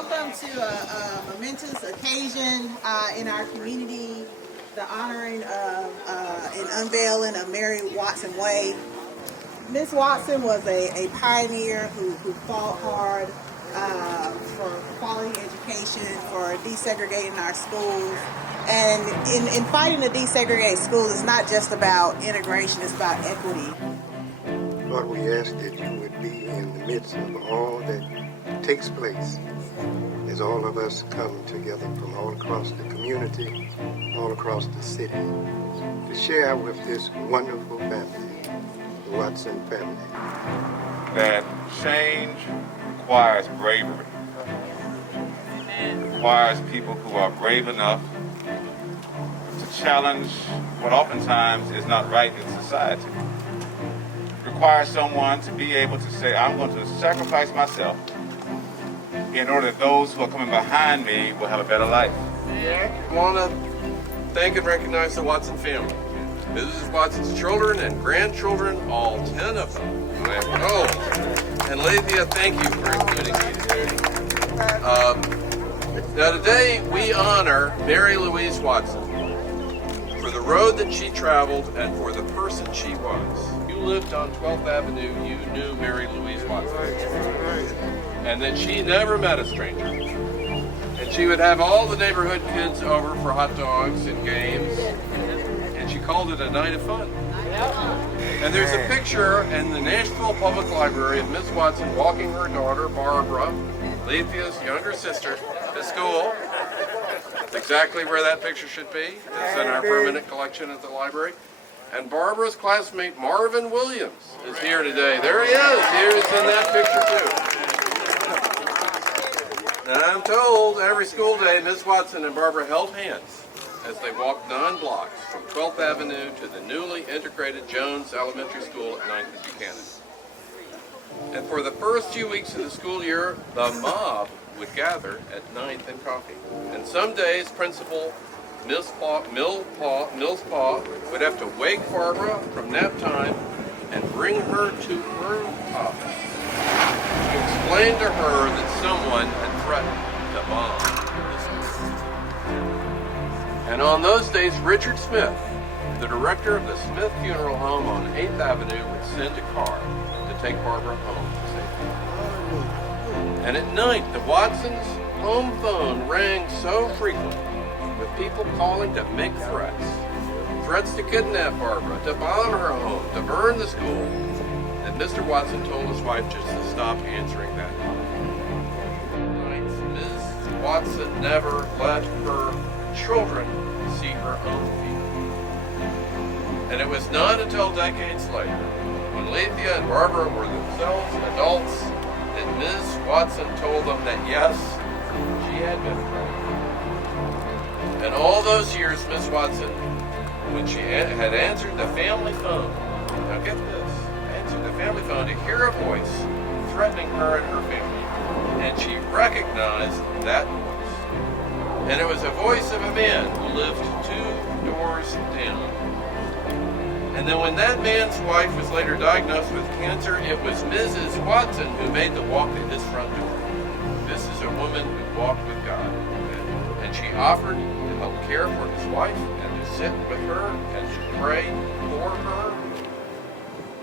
Welcome to a momentous occasion in our community, the honoring of and unveiling of Mary Watson Way. Miss Watson was a pioneer who fought hard for quality education, for desegregating our schools. And in fighting to desegregate schools, it's not just about integration, it's about equity. Lord, we ask that you would be in the midst of all that takes place as all of us come together from all across the community, all across the city, to share with this wonderful family, the Watson family. That change requires bravery. It requires people who are brave enough to challenge what oftentimes is not right in society. It requires someone to be able to say, I'm going to sacrifice myself in order that those who are coming behind me will have a better life. I want to thank and recognize the Watson family. Mrs. Watson's children and grandchildren, all 10 of them. And Lathia, thank you for including me today. Now today we honor Mary Louise Watson for the road that she traveled and for the person she was. You lived on 12th Avenue, you knew Mary Louise Watson. And that she never met a stranger. And she would have all the neighborhood kids over for hot dogs and games. And she called it a night of fun. And there's a picture in the Nashville Public Library of Miss Watson walking her daughter, Barbara, Lethia's younger sister, to school. Exactly where that picture should be. It's in our permanent collection at the library. And Barbara's classmate, Marvin Williams, is here today. There he is. He is in that picture too. And I'm told every school day, Miss Watson and Barbara held hands as they walked 9 blocks from 12th Avenue to the newly integrated Jones Elementary School at 9th and Buchanan. And for the first few weeks of the school year, the mob would gather at 9th and Coffee. And some days, Principal Mills Paw would have to wake Barbara from nap time and bring her to her office to explain to her that someone had threatened to bomb the school. And on those days, Richard Smith, the director of the Smith Funeral Home on 8th Avenue, would send a car to take Barbara home safely. And at night, the Watsons' home phone rang so frequently, with people calling to make threats. Threats to kidnap Barbara, to bomb her home, to burn the school, that Mr. Watson told his wife just to stop answering that call. Ms. Watson never let her children see her own fear. And it was not until decades later, when Lathia and Barbara were themselves adults, that Ms. Watson told them that yes, she had been afraid. And all those years, Ms. Watson, when she had answered the family phone, now get this, answered the family phone to hear a voice threatening her and her family, and she recognized that voice. And it was a voice of a man who lived 2 doors down. And then when that man's wife was later diagnosed with cancer, it was Mrs. Watson who made the walk to his front door. This is a woman who walked with God. And she offered to help care for his wife and to sit with her and to pray for her.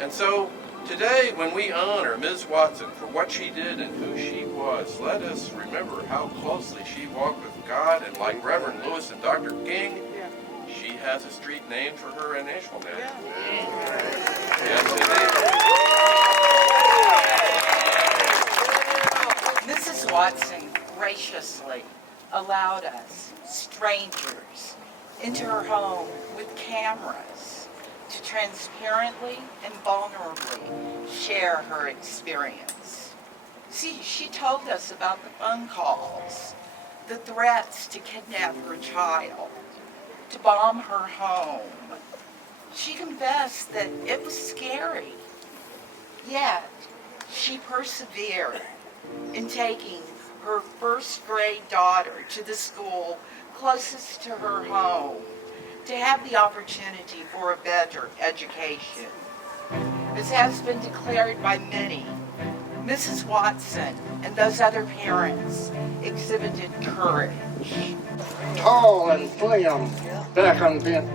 And so today, when we honor Ms. Watson for what she did and who she was, let us remember how closely she walked with God. And like Reverend Lewis and Dr. King, she has a street named for her in Nashville now. Yes, indeed. Mrs. Watson graciously allowed us, strangers, into her home with cameras to transparently and vulnerably share her experience. See, she told us about the phone calls, the threats to kidnap her child, to bomb her home. She confessed that it was scary, yet she persevered in taking her first grade daughter to the school closest to her home to have the opportunity for a better education. As has been declared by many, Mrs. Watson and those other parents exhibited courage. Tall and slim back on then.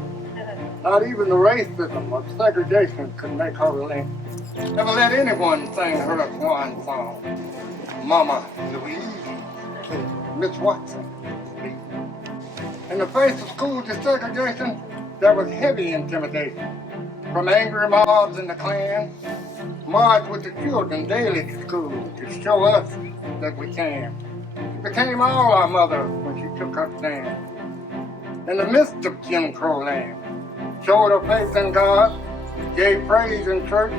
Not even the racism of segregation could make her relent. Never let anyone sing her swan song. Mama Louise, Miss Watson. In the face of school desegregation, there was heavy intimidation. From angry mobs in the Klan, marched with the children daily to school to show us that we can. It became all our mother when she took her stand. In the midst of Jim Crow land, showed her faith in God, gave praise in church,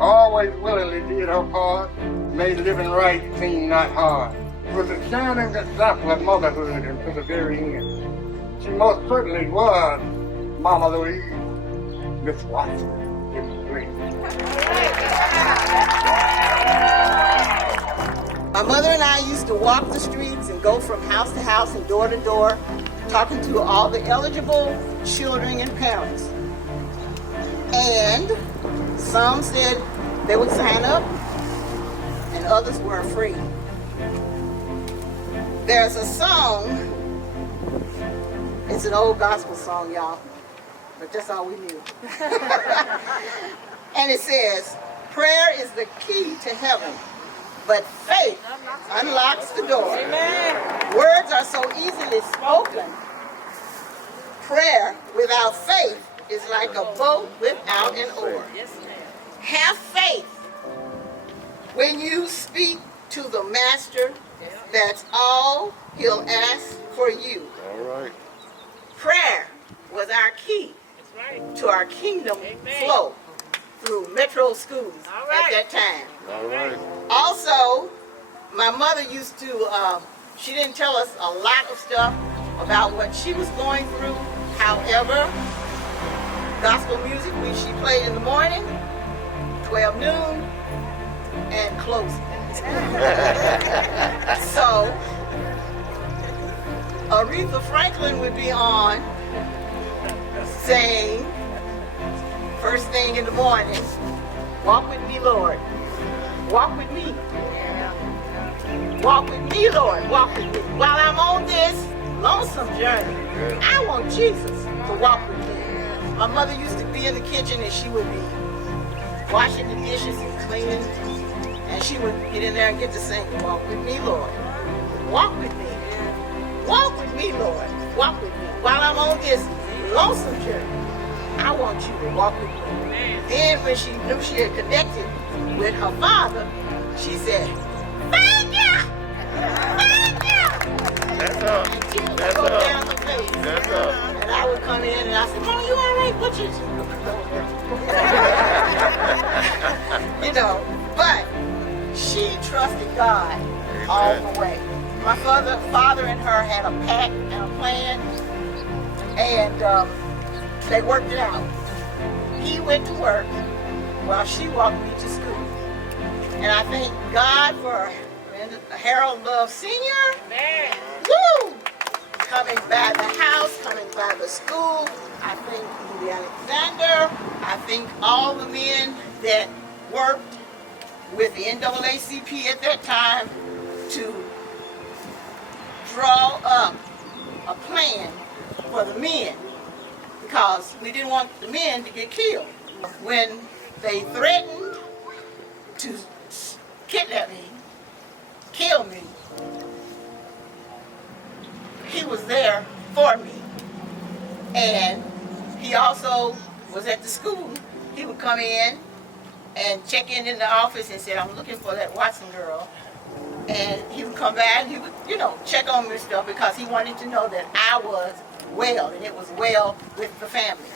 always willingly did her part, made living right seem not hard. It was a shining example of motherhood and to the very end. She most certainly was Mama Louise, Miss Watson. It was great. My mother and I used to walk the streets and go from house to house and door to door, talking to all the eligible children and parents. And some said they would sign up, and others were afraid. There's a song, it's an old gospel song, y'all, but that's all we knew. And it says, prayer is the key to heaven, but faith unlocks the door. Amen. Words are so easily spoken. Prayer without faith is like a boat without an oar. Have faith when you speak to the Master. That's all he'll ask for you. All right. Prayer was our key to our kingdom flow through metro schools at that time. All right. Also, my mother used to, she didn't tell us a lot of stuff about what she was going through. However, gospel music, she played in the morning, 12 noon, and closing. So, Aretha Franklin would be on saying, first thing in the morning, walk with me, Lord. Walk with me. Walk with me, Lord. Walk with me. While I'm on this lonesome journey, I want Jesus to walk with me. My mother used to be in the kitchen and she would be washing the dishes and cleaning, and she would get in there and get to sing, walk with me, Lord. Walk with me. Walk with me, Lord. Walk with me. While I'm on this lonesome journey, I want you to walk with me. Then when she knew she had connected with her father, she said, thank you! Thank you! That's up. And tears would That's go up. down her face. That's up. And I would come in and I said, Mom, you all right? What you You know, but she trusted God all the way. My father and her had a pact and a plan, and they worked it out. He went to work while she walked me to school. And I thank God for Harold Love Sr. Woo! Coming by the house, coming by the school. I thank Louis Alexander. I thank all the men that worked with the NAACP at that time to draw up a plan for the men, because we didn't want the men to get killed. When they threatened to kidnap me, kill me, he was there for me. And he also was at the school. He would come in and check in the office and say, I'm looking for that Watson girl. And he would come back and he would, check on me and stuff, because he wanted to know that I was well, and it was well with the family.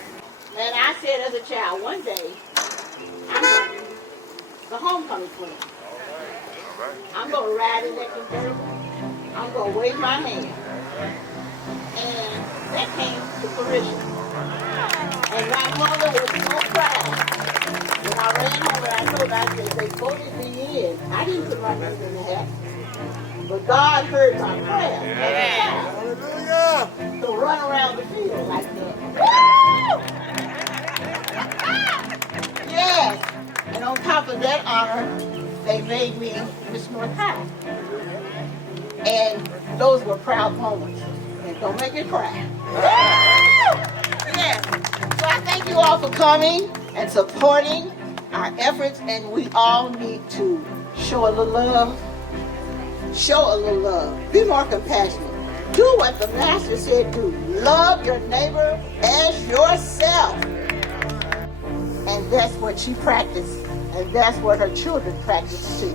And I said as a child, one day, I'm going to be the homecoming queen. I'm going to ride in that convertible. I'm going to wave my hand. And that came to fruition. And my mother was so proud. When I ran home and I told her, I said, they voted me in. I didn't put my name in the hat. But God heard my prayer. Hallelujah. To run around the field like that. Woo! Yes. And on top of that honor, they made me Miss North High. And those were proud moments. And don't make me cry. Yes. So I thank you all for coming and supporting our efforts, and we all need to show a little love. Show a little love. Be more compassionate. Do what the Master said do. Love your neighbor as yourself. And that's what she practiced, and that's what her children practiced too.